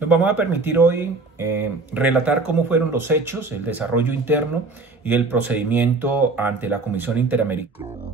Nos vamos a permitir hoy relatar cómo fueron los hechos, el desarrollo interno y el procedimiento ante la Comisión Interamericana.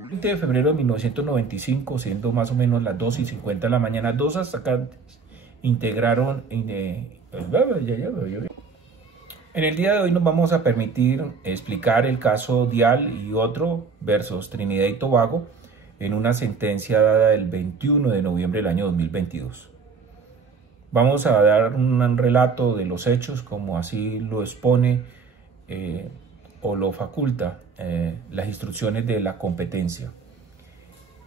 El 20 de febrero de 1995, siendo más o menos las 2:50 de la mañana, dos atacantes integraron... En el día de hoy nos vamos a permitir explicar el caso Dial y otro versus Trinidad y Tobago en una sentencia dada el 21 de noviembre del año 2022. Vamos a dar un relato de los hechos como así lo expone o lo faculta las instrucciones de la competencia.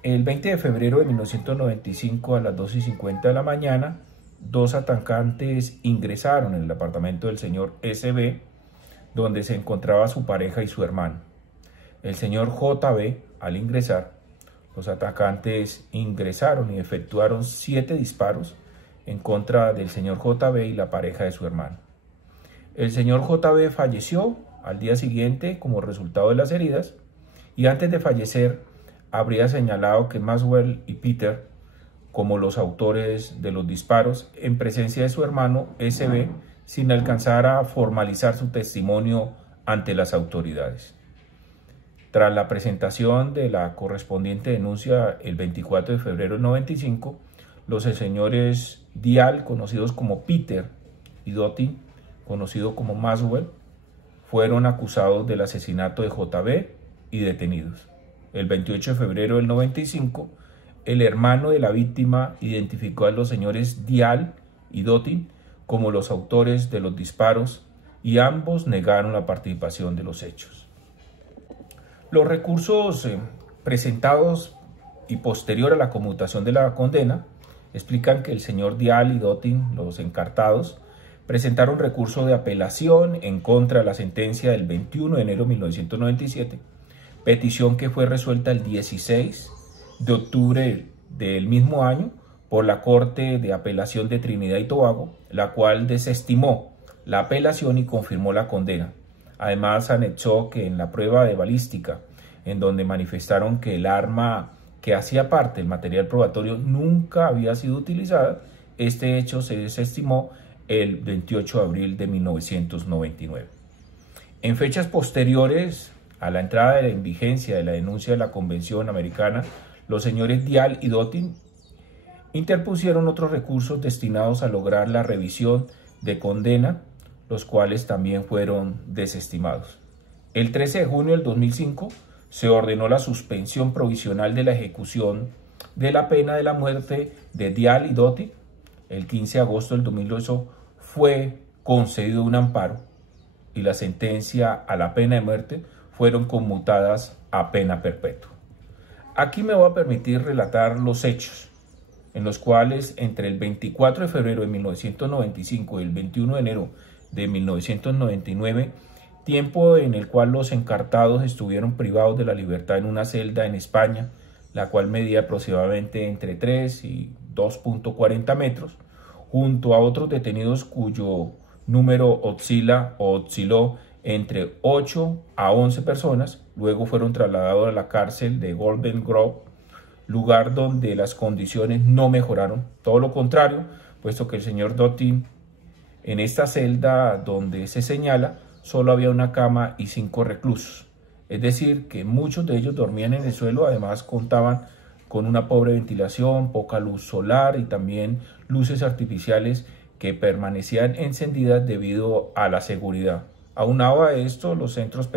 El 20 de febrero de 1995 a las 2:50 de la mañana, dos atacantes ingresaron en el apartamento del señor S.B., donde se encontraba su pareja y su hermano. El señor J.B., al ingresar, los atacantes ingresaron y efectuaron 7 disparos en contra del señor J.B. y la pareja de su hermano. El señor J.B. falleció al día siguiente como resultado de las heridas, y antes de fallecer habría señalado que Maxwell y Peter como los autores de los disparos en presencia de su hermano S.B., sin alcanzar a formalizar su testimonio ante las autoridades. Tras la presentación de la correspondiente denuncia el 24 de febrero del 95, los señores Dial, conocidos como Peter, y Doty, conocido como Maxwell, fueron acusados del asesinato de J.B. y detenidos. El 28 de febrero del 95, el hermano de la víctima identificó a los señores Dial y Doty como los autores de los disparos y ambos negaron la participación de los hechos. Los recursos presentados y posterior a la conmutación de la condena explican que el señor Dial y Doty, los encartados, presentaron recurso de apelación en contra de la sentencia del 21 de enero de 1997, petición que fue resuelta el 16 de octubre del mismo año por la Corte de Apelación de Trinidad y Tobago, la cual desestimó la apelación y confirmó la condena. Además, anexó que en la prueba de balística, en donde manifestaron que el arma que hacía parte del material probatorio nunca había sido utilizada. Este hecho se desestimó el 28 de abril de 1999. En fechas posteriores a la entrada en vigencia de la denuncia de la Convención Americana, los señores Dial y Dottin interpusieron otros recursos destinados a lograr la revisión de condena, los cuales también fueron desestimados. El 13 de junio del 2005 se ordenó la suspensión provisional de la ejecución de la pena de la muerte de Dial y Dottin. El 15 de agosto del 2008 fue concedido un amparo y la sentencia a la pena de muerte fueron conmutadas a pena perpetua. Aquí me voy a permitir relatar los hechos en los cuales entre el 24 de febrero de 1995 y el 21 de enero de 1999, tiempo en el cual los encartados estuvieron privados de la libertad en una celda en España, la cual medía aproximadamente entre 3 y 2.40 metros, junto a otros detenidos cuyo número osciló entre 8 a 11 personas. Luego fueron trasladados a la cárcel de Golden Grove, lugar donde las condiciones no mejoraron, todo lo contrario, puesto que el señor Dottin, en esta celda donde se señala, solo había una cama y 5 reclusos. Es decir, que muchos de ellos dormían en el suelo, además contaban con una pobre ventilación, poca luz solar y también luces artificiales que permanecían encendidas debido a la seguridad. Aunado a esto, los centros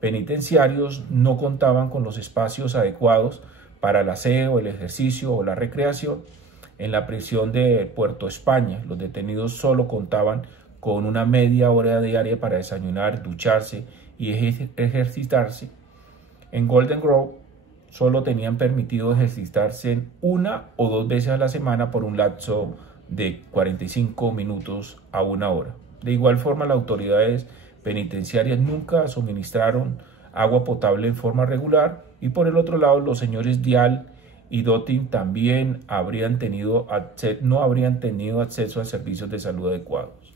penitenciarios no contaban con los espacios adecuados para el aseo, el ejercicio o la recreación. En la prisión de Puerto España, los detenidos solo contaban con una media hora diaria para desayunar, ducharse y ejercitarse. En Golden Grove solo tenían permitido ejercitarse 1 o 2 veces a la semana por un lapso de 45 minutos a 1 hora. De igual forma, las autoridades penitenciarias nunca suministraron agua potable en forma regular, y por el otro lado los señores Dial y Dottin también no habrían tenido acceso a servicios de salud adecuados.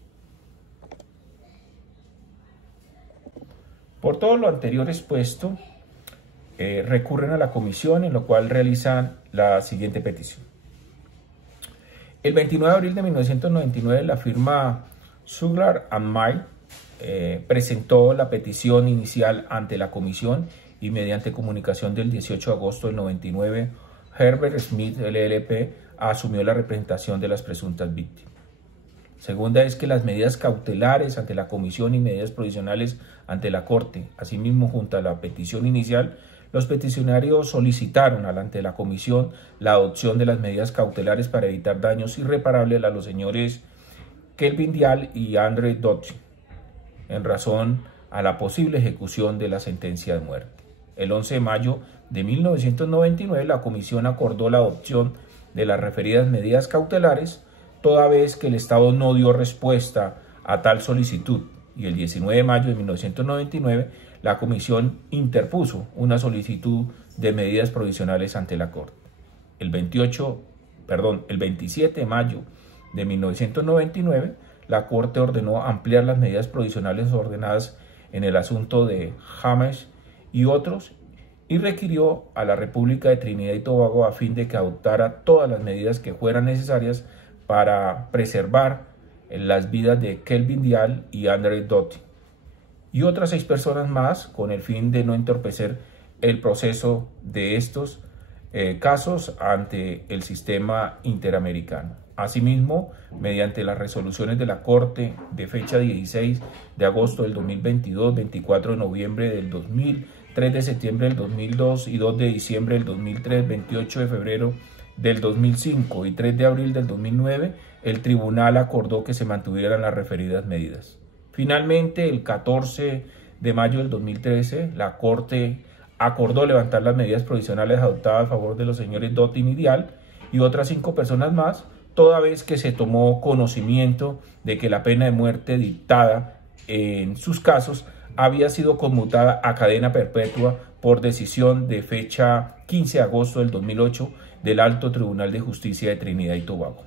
Por todo lo anterior expuesto, recurren a la comisión, en lo cual realizan la siguiente petición. El 29 de abril de 1999, la firma Suglar and May presentó la petición inicial ante la comisión, y mediante comunicación del 18 de agosto del 99, Herbert Smith LLP asumió la representación de las presuntas víctimas. Segunda es que las medidas cautelares ante la comisión y medidas provisionales ante la Corte, asimismo junto a la petición inicial, los peticionarios solicitaron ante la comisión la adopción de las medidas cautelares para evitar daños irreparables a los señores Kelvin Dial y Andre Dottin, en razón a la posible ejecución de la sentencia de muerte. El 11 de mayo de 1999, la comisión acordó la adopción de las referidas medidas cautelares, toda vez que el Estado no dio respuesta a tal solicitud, y el 19 de mayo de 1999, la comisión interpuso una solicitud de medidas provisionales ante la Corte. El 27 de mayo de 1999, la Corte ordenó ampliar las medidas provisionales ordenadas en el asunto de James y otros, y requirió a la República de Trinidad y Tobago a fin de que adoptara todas las medidas que fueran necesarias para preservar las vidas de Kelvin Dial y Andre Dottin y otras 6 personas más, con el fin de no entorpecer el proceso de estos casos ante el sistema interamericano. Asimismo, mediante las resoluciones de la Corte de fecha 16 de agosto del 2022, 24 de noviembre del 2000, 3 de septiembre del 2002 y 2 de diciembre del 2003, 28 de febrero del 2005 y 3 de abril del 2009, el tribunal acordó que se mantuvieran las referidas medidas. Finalmente, el 14 de mayo del 2013, la Corte acordó levantar las medidas provisionales adoptadas a favor de los señores Dottin y Dial y otras 5 personas más, toda vez que se tomó conocimiento de que la pena de muerte dictada en sus casos había sido conmutada a cadena perpetua por decisión de fecha 15 de agosto del 2008 del Alto Tribunal de Justicia de Trinidad y Tobago.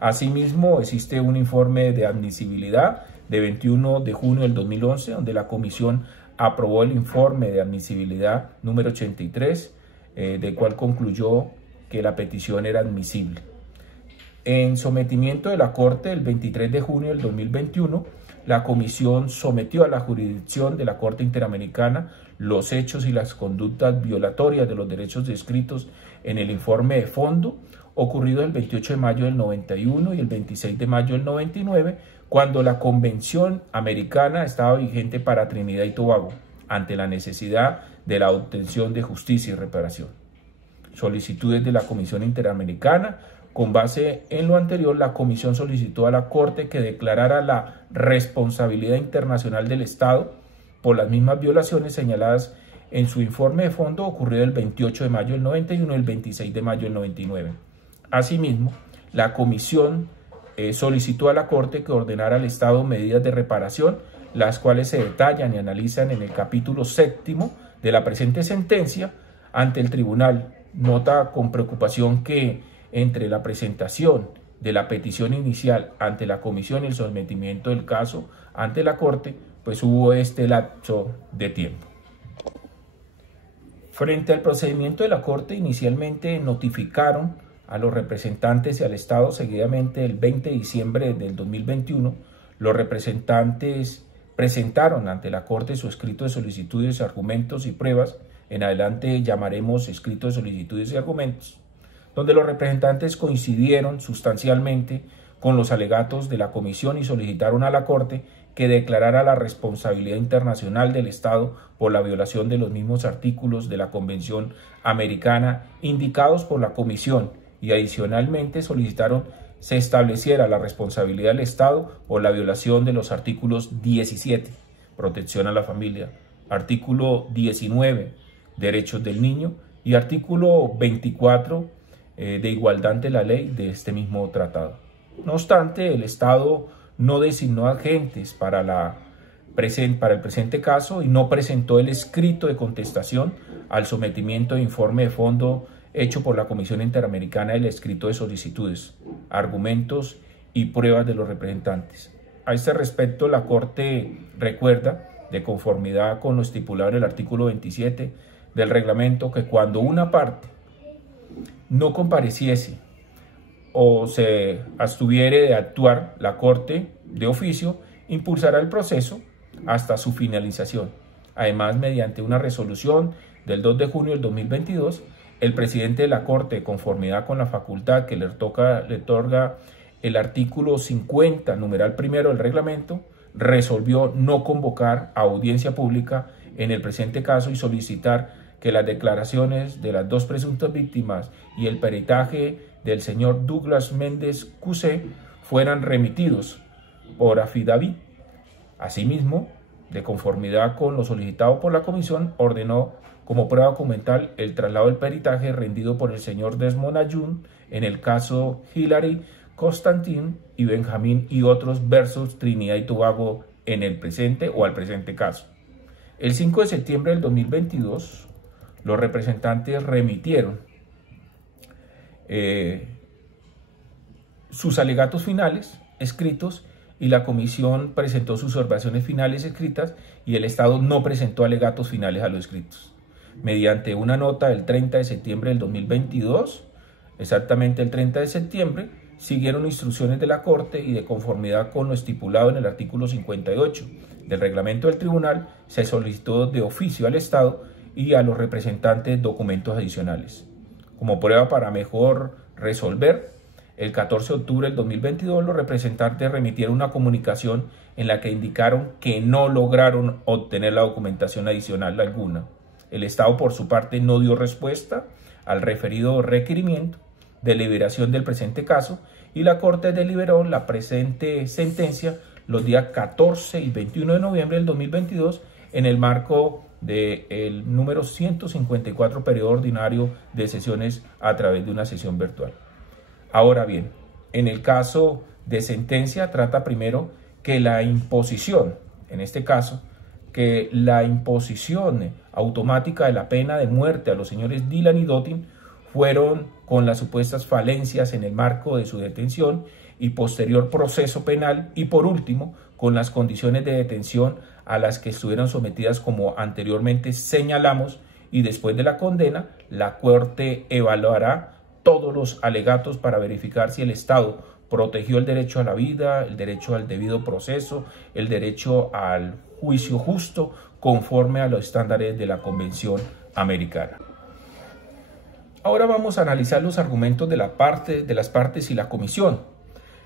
Asimismo, existe un informe de admisibilidad de 21 de junio del 2011, donde la Comisión aprobó el informe de admisibilidad número 83 del cual concluyó que la petición era admisible. En sometimiento de la Corte, el 23 de junio del 2021, la Comisión sometió a la jurisdicción de la Corte Interamericana los hechos y las conductas violatorias de los derechos descritos en el informe de fondo ocurrido el 28 de mayo del 91 y el 26 de mayo del 99, cuando la Convención Americana estaba vigente para Trinidad y Tobago, ante la necesidad de la obtención de justicia y reparación. Solicitudes de la Comisión Interamericana. Con base en lo anterior, la Comisión solicitó a la Corte que declarara la responsabilidad internacional del Estado por las mismas violaciones señaladas en su informe de fondo ocurrido el 28 de mayo del 91 y el 26 de mayo del 99. Asimismo, la Comisión solicitó a la Corte que ordenara al Estado medidas de reparación, las cuales se detallan y analizan en el capítulo 7º de la presente sentencia ante el tribunal. Nota con preocupación que entre la presentación de la petición inicial ante la Comisión y el sometimiento del caso ante la Corte, pues hubo este lapso de tiempo. Frente al procedimiento de la Corte, inicialmente notificaron a los representantes y al Estado seguidamente el 20 de diciembre del 2021. Los representantes presentaron ante la Corte su escrito de solicitudes, argumentos y pruebas. En adelante llamaremos escrito de solicitudes y argumentos, donde los representantes coincidieron sustancialmente con los alegatos de la Comisión y solicitaron a la Corte que declarara la responsabilidad internacional del Estado por la violación de los mismos artículos de la Convención Americana indicados por la Comisión, y adicionalmente solicitaron se estableciera la responsabilidad del Estado por la violación de los artículos 17, protección a la familia, artículo 19, derechos del niño, y artículo 24, de igualdad ante la ley de este mismo tratado. No obstante, el Estado no designó agentes para el presente caso y no presentó el escrito de contestación al sometimiento de informe de fondo hecho por la Comisión Interamericana, el escrito de solicitudes, argumentos y pruebas de los representantes. A este respecto, la Corte recuerda, de conformidad con lo estipulado en el artículo 27 del reglamento, que cuando una parte no compareciese o se abstuviere de actuar, la Corte de oficio impulsará el proceso hasta su finalización. Además, mediante una resolución del 2 de junio del 2022, el presidente de la Corte, de conformidad con la facultad que le otorga el artículo 50, numeral primero del reglamento, resolvió no convocar a audiencia pública en el presente caso y solicitar que las declaraciones de las dos presuntas víctimas y el peritaje del señor Douglas Méndez Cusé fueran remitidos por affidavit. Asimismo, de conformidad con lo solicitado por la Comisión, ordenó como prueba documental el traslado del peritaje rendido por el señor Desmond Ayun en el caso Hillary Constantin y Benjamín y otros versus Trinidad y Tobago en el presente o al presente caso. El 5 de septiembre del 2022, los representantes remitieron sus alegatos finales escritos y la Comisión presentó sus observaciones finales escritas y el Estado no presentó alegatos finales a los escritos. Mediante una nota del 30 de septiembre del 2022, exactamente el 30 de septiembre, siguieron instrucciones de la Corte y de conformidad con lo estipulado en el artículo 58 del reglamento del tribunal, se solicitó de oficio al Estado y a los representantes documentos adicionales. Como prueba para mejor resolver, el 14 de octubre del 2022 los representantes remitieron una comunicación en la que indicaron que no lograron obtener la documentación adicional alguna. El Estado, por su parte, no dio respuesta al referido requerimiento de liberación del presente caso y la Corte deliberó la presente sentencia los días 14 y 21 de noviembre del 2022 en el marco del número 154 periodo ordinario de sesiones a través de una sesión virtual. Ahora bien, en el caso de sentencia trata primero que la imposición, en este caso, que la imposición automática de la pena de muerte a los señores Dylan y Dotin fueron con las supuestas falencias en el marco de su detención y posterior proceso penal y por último con las condiciones de detención a las que estuvieron sometidas como anteriormente señalamos y después de la condena, la Corte evaluará todos los alegatos para verificar si el Estado protegió el derecho a la vida, el derecho al debido proceso, el derecho al juicio justo, conforme a los estándares de la Convención Americana. Ahora vamos a analizar los argumentos de las partes y la Comisión.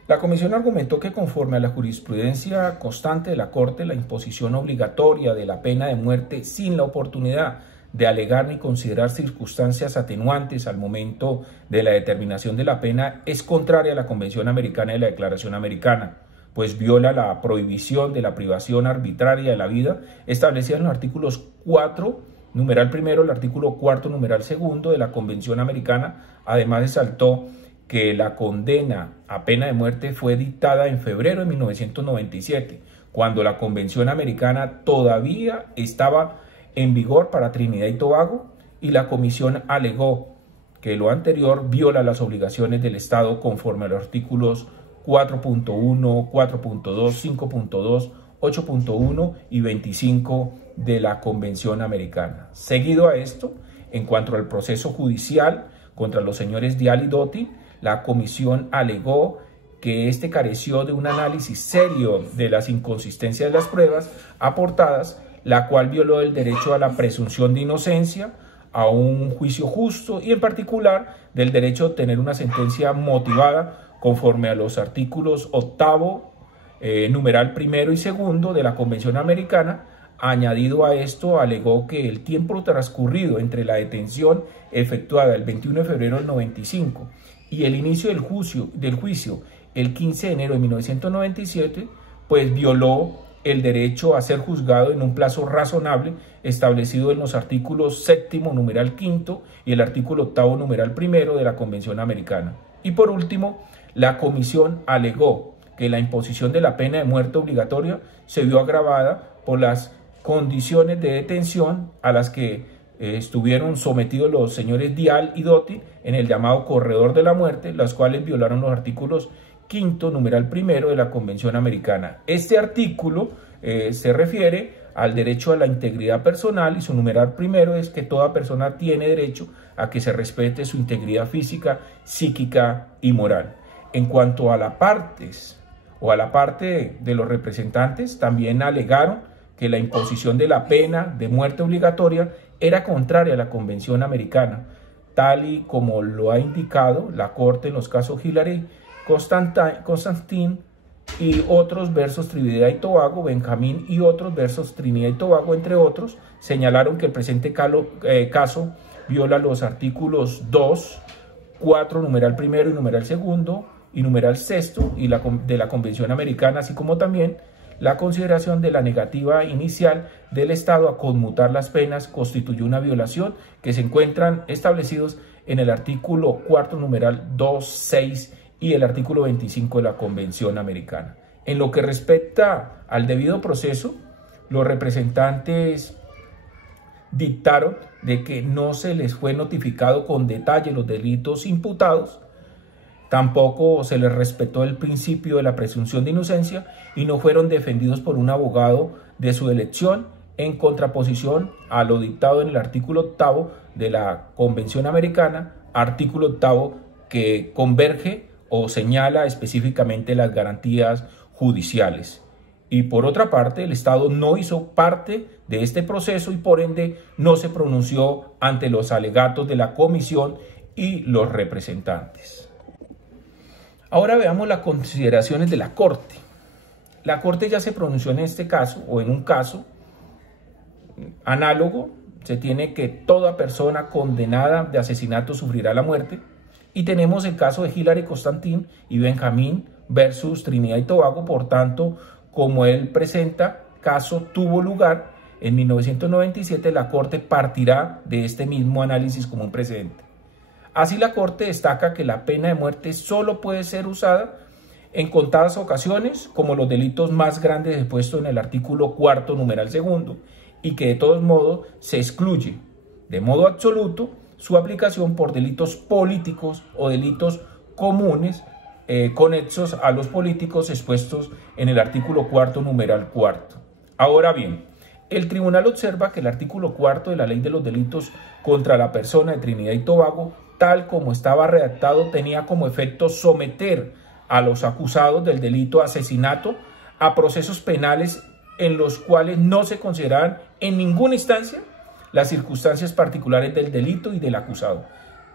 La Comisión argumentó que conforme a la jurisprudencia constante de la Corte, la imposición obligatoria de la pena de muerte sin la oportunidad de alegar ni considerar circunstancias atenuantes al momento de la determinación de la pena es contraria a la Convención Americana y la Declaración Americana, pues viola la prohibición de la privación arbitraria de la vida establecida en los artículos 4, numeral primero, el artículo 4, numeral segundo de la Convención Americana. Además, resaltó que la condena a pena de muerte fue dictada en febrero de 1997, cuando la Convención Americana todavía estaba en vigor para Trinidad y Tobago, y la Comisión alegó que lo anterior viola las obligaciones del Estado conforme a los artículos 4.1, 4.2, 5.2, 8.1 y 25 de la Convención Americana. Seguido a esto, en cuanto al proceso judicial contra los señores Dial y Doty, la Comisión alegó que este careció de un análisis serio de las inconsistencias de las pruebas aportadas, la cual violó el derecho a la presunción de inocencia, a un juicio justo y en particular del derecho a obtener una sentencia motivada conforme a los artículos 8, numeral primero y segundo de la Convención Americana. Añadido a esto, alegó que el tiempo transcurrido entre la detención efectuada el 21 de febrero del 95 y el inicio del juicio el 15 de enero de 1997, pues violó el derecho a ser juzgado en un plazo razonable establecido en los artículos 7, numeral quinto y el artículo 8, numeral primero de la Convención Americana. Y por último, la Comisión alegó que la imposición de la pena de muerte obligatoria se vio agravada por las condiciones de detención a las que estuvieron sometidos los señores Dial y Doty en el llamado corredor de la muerte, las cuales violaron los artículos 5, numeral primero de la Convención Americana. Este artículo se refiere al derecho a la integridad personal y su numeral primero es que toda persona tiene derecho a que se respete su integridad física, psíquica y moral. En cuanto a las partes o a la parte de los representantes, también alegaron que la imposición de la pena de muerte obligatoria era contraria a la Convención Americana, tal y como lo ha indicado la Corte en los casos Hillary, Constantine y otros versus Trinidad y Tobago, Benjamín y otros versus Trinidad y Tobago, entre otros, señalaron que el presente caso viola los artículos 2, 4, numeral primero y numeral segundo y numeral sexto de la Convención Americana, así como también la consideración de la negativa inicial del Estado a conmutar las penas constituyó una violación que se encuentran establecidos en el artículo 4, numeral 2, 6 y el artículo 25 de la Convención Americana. En lo que respecta al debido proceso, los representantes dictaron de que no se les fue notificado con detalle los delitos imputados, tampoco se les respetó el principio de la presunción de inocencia y no fueron defendidos por un abogado de su elección, en contraposición a lo dictado en el artículo 8 de la Convención Americana, artículo 8 que converge o señala específicamente las garantías judiciales. Y por otra parte, el Estado no hizo parte de este proceso y por ende no se pronunció ante los alegatos de la Comisión y los representantes. Ahora veamos las consideraciones de la Corte. La Corte ya se pronunció en este caso o en un caso análogo. Se tiene que toda persona condenada de asesinato sufrirá la muerte. Y tenemos el caso de Hillary Constantine y Benjamín versus Trinidad y Tobago. Por tanto, como él presenta, caso tuvo lugar en 1997, la Corte partirá de este mismo análisis como un precedente. Así, la Corte destaca que la pena de muerte solo puede ser usada en contadas ocasiones, como los delitos más grandes expuestos en el artículo 4, numeral segundo, y que de todos modos se excluye de modo absoluto su aplicación por delitos políticos o delitos comunes conexos a los políticos expuestos en el artículo 4, numeral 4. Ahora bien, El tribunal observa que el artículo 4 de la Ley de los Delitos contra la Persona de Trinidad y Tobago, tal como estaba redactado, tenía como efecto someter a los acusados del delito de asesinato a procesos penales en los cuales no se consideraban en ninguna instancia las circunstancias particulares del delito y del acusado,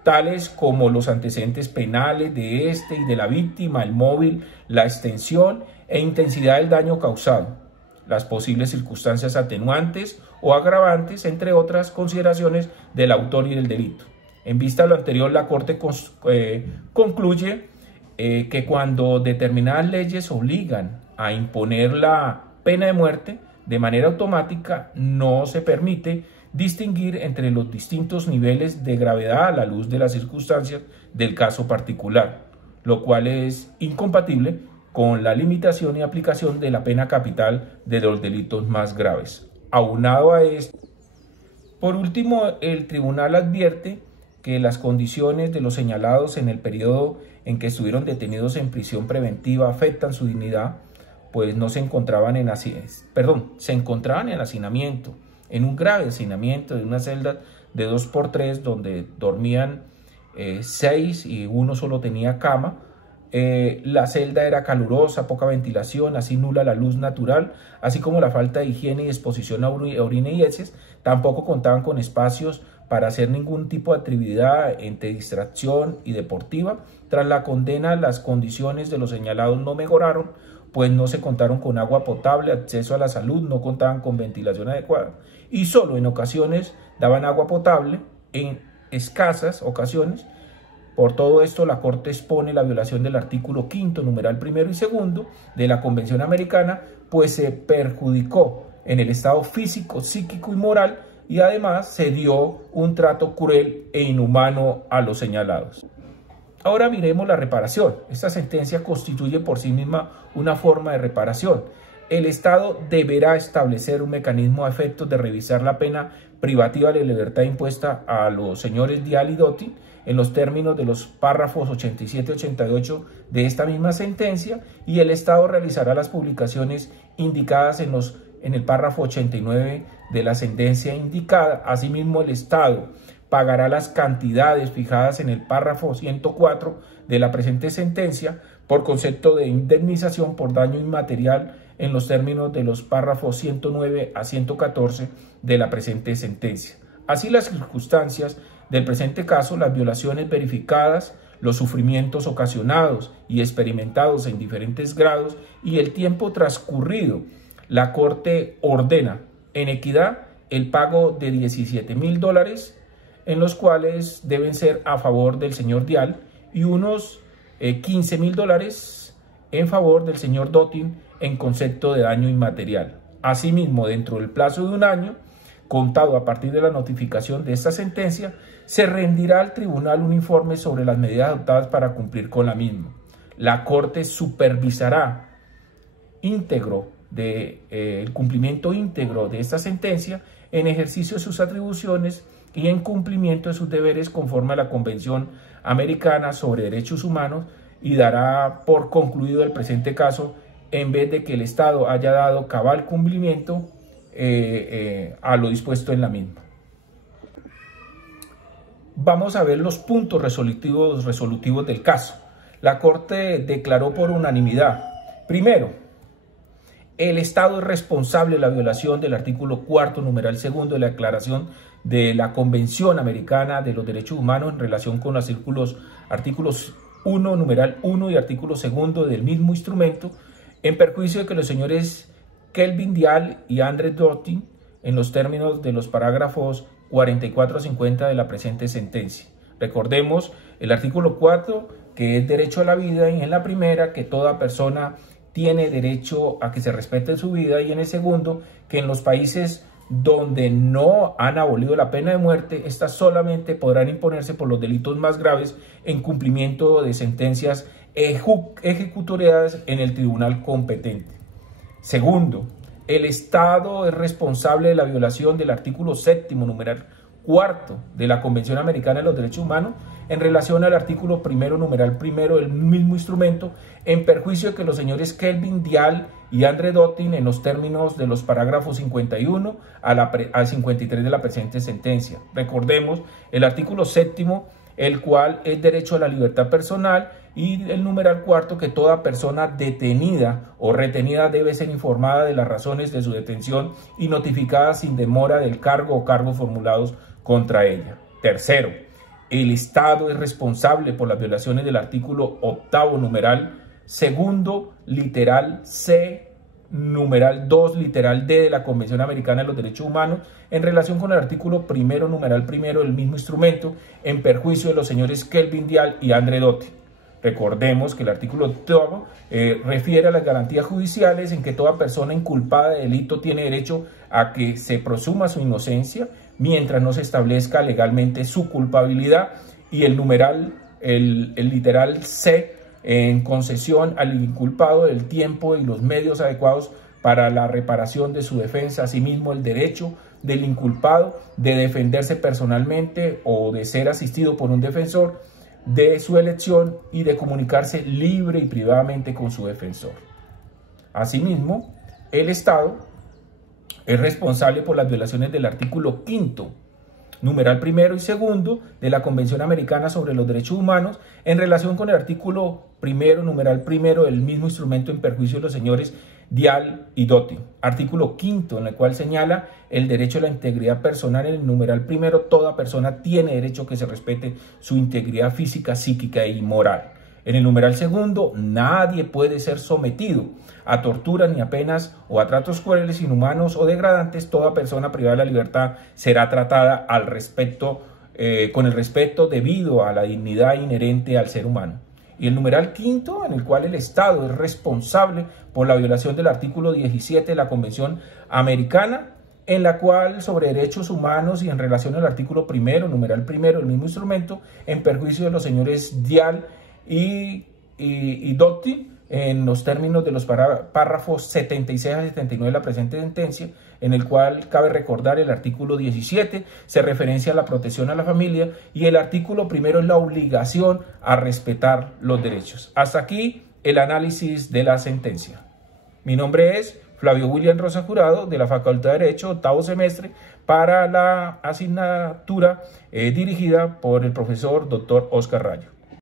tales como los antecedentes penales de este y de la víctima, el móvil, la extensión e intensidad del daño causado, las posibles circunstancias atenuantes o agravantes, entre otras consideraciones del autor y del delito. En vista de lo anterior, la Corte concluye que cuando determinadas leyes obligan a imponer la pena de muerte de manera automática, no se permite distinguir entre los distintos niveles de gravedad a la luz de las circunstancias del caso particular, lo cual es incompatible con la limitación y aplicación de la pena capital de los delitos más graves. Aunado a esto, por último, el tribunal advierte que las condiciones de los señalados en el periodo en que estuvieron detenidos en prisión preventiva afectan su dignidad, pues no se encontraban se encontraban en hacinamiento, en un grave hacinamiento de una celda de 2×3 donde dormían 6 y uno solo tenía cama. La celda era calurosa, poca ventilación, así nula la luz natural, así como la falta de higiene y exposición a orina y heces. Tampoco contaban con espacios para hacer ningún tipo de actividad entre distracción y deportiva. Tras la condena, las condiciones de los señalados no mejoraron, pues no se contaron con agua potable, acceso a la salud, no contaban con ventilación adecuada y solo en ocasiones daban agua potable, en escasas ocasiones. Por todo esto, la Corte expone la violación del artículo 5º, numeral 1 y 2 de la Convención Americana, pues se perjudicó en el estado físico, psíquico y moral, y además se dio un trato cruel e inhumano a los señalados. Ahora miremos la reparación. Esta sentencia constituye por sí misma una forma de reparación. El Estado deberá establecer un mecanismo a efectos de revisar la pena privativa de libertad impuesta a los señores Dial y Doty en los términos de los párrafos 87 y 88 de esta misma sentencia, y el Estado realizará las publicaciones indicadas en el párrafo 89 de la sentencia indicada. Asimismo, el Estado pagará las cantidades fijadas en el párrafo 104 de la presente sentencia por concepto de indemnización por daño inmaterial en los términos de los párrafos 109 a 114 de la presente sentencia. Así, las circunstancias del presente caso, las violaciones verificadas, los sufrimientos ocasionados y experimentados en diferentes grados y el tiempo transcurrido, la Corte ordena en equidad el pago de $17.000, en los cuales deben ser a favor del señor Dial, y unos $15.000 en favor del señor Doty en concepto de daño inmaterial. Asimismo, dentro del plazo de un año, contado a partir de la notificación de esta sentencia, se rendirá al tribunal un informe sobre las medidas adoptadas para cumplir con la misma. La Corte supervisará el cumplimiento íntegro de esta sentencia en ejercicio de sus atribuciones y en cumplimiento de sus deberes conforme a la Convención Americana sobre Derechos Humanos, y dará por concluido el presente caso en vez de que el Estado haya dado cabal cumplimiento a lo dispuesto en la misma. Vamos a ver los puntos resolutivos del caso. La Corte declaró por unanimidad: primero, el Estado es responsable de la violación del artículo 4, numeral 2 de la Declaración de la Convención Americana de los Derechos Humanos en relación con los artículos 1, numeral 1 y artículo 2 del mismo instrumento, en perjuicio de que los señores Kelvin Dial y Andrés Doty, en los términos de los parágrafos 44 a 50 de la presente sentencia. Recordemos el artículo 4, que es derecho a la vida, y en la primera, que toda persona tiene derecho a que se respete su vida, y en el segundo, que en los países donde no han abolido la pena de muerte, estas solamente podrán imponerse por los delitos más graves en cumplimiento de sentencias ejecutoriadas en el tribunal competente. Segundo, el Estado es responsable de la violación del artículo 7º, numeral cuarto de la Convención Americana de los Derechos Humanos en relación al artículo primero, numeral primero del mismo instrumento, en perjuicio de que los señores Kelvin, Dial y Andre Dottin, en los términos de los parágrafos 51 al 53 de la presente sentencia. Recordemos el artículo séptimo, el cual es derecho a la libertad personal, y el numeral cuarto, que toda persona detenida o retenida debe ser informada de las razones de su detención y notificada sin demora del cargo o cargos formulados contra ella. Tercero, el Estado es responsable por las violaciones del artículo octavo, numeral segundo, literal C, numeral 2, literal D de la Convención Americana de los Derechos Humanos en relación con el artículo primero, numeral primero del mismo instrumento, en perjuicio de los señores Kelvin, Dial y Andre Dottin. Recordemos que el artículo octavo refiere a las garantías judiciales en que toda persona inculpada de delito tiene derecho a que se presuma su inocencia mientras no se establezca legalmente su culpabilidad, y el numeral, el literal C, en concesión al inculpado del tiempo y los medios adecuados para la reparación de su defensa, asimismo el derecho del inculpado de defenderse personalmente o de ser asistido por un defensor de su elección y de comunicarse libre y privadamente con su defensor. Asimismo, el Estado es responsable por las violaciones del artículo quinto, numeral primero y segundo de la Convención Americana sobre los Derechos Humanos en relación con el artículo primero, numeral primero del mismo instrumento, en perjuicio de los señores Dial y Dottin. Artículo quinto, en el cual señala el derecho a la integridad personal. En el numeral primero, toda persona tiene derecho a que se respete su integridad física, psíquica y moral. En el numeral segundo, nadie puede ser sometido a torturas ni a penas o a tratos crueles, inhumanos o degradantes. Toda persona privada de la libertad será tratada con el respeto debido a la dignidad inherente al ser humano. Y el numeral quinto, en el cual el Estado es responsable por la violación del artículo 17 de la Convención Americana, en la cual sobre derechos humanos y en relación al artículo primero, numeral primero del mismo instrumento, en perjuicio de los señores Dial y Dottin, en los términos de los párrafos 76 a 79 de la presente sentencia, en el cual cabe recordar el artículo 17, se referencia a la protección a la familia, y el artículo primero es la obligación a respetar los derechos. Hasta aquí el análisis de la sentencia. Mi nombre es Flavio William Rosa Jurado, de la Facultad de Derecho, octavo semestre, para la asignatura dirigida por el profesor Dr. Oscar Rayo.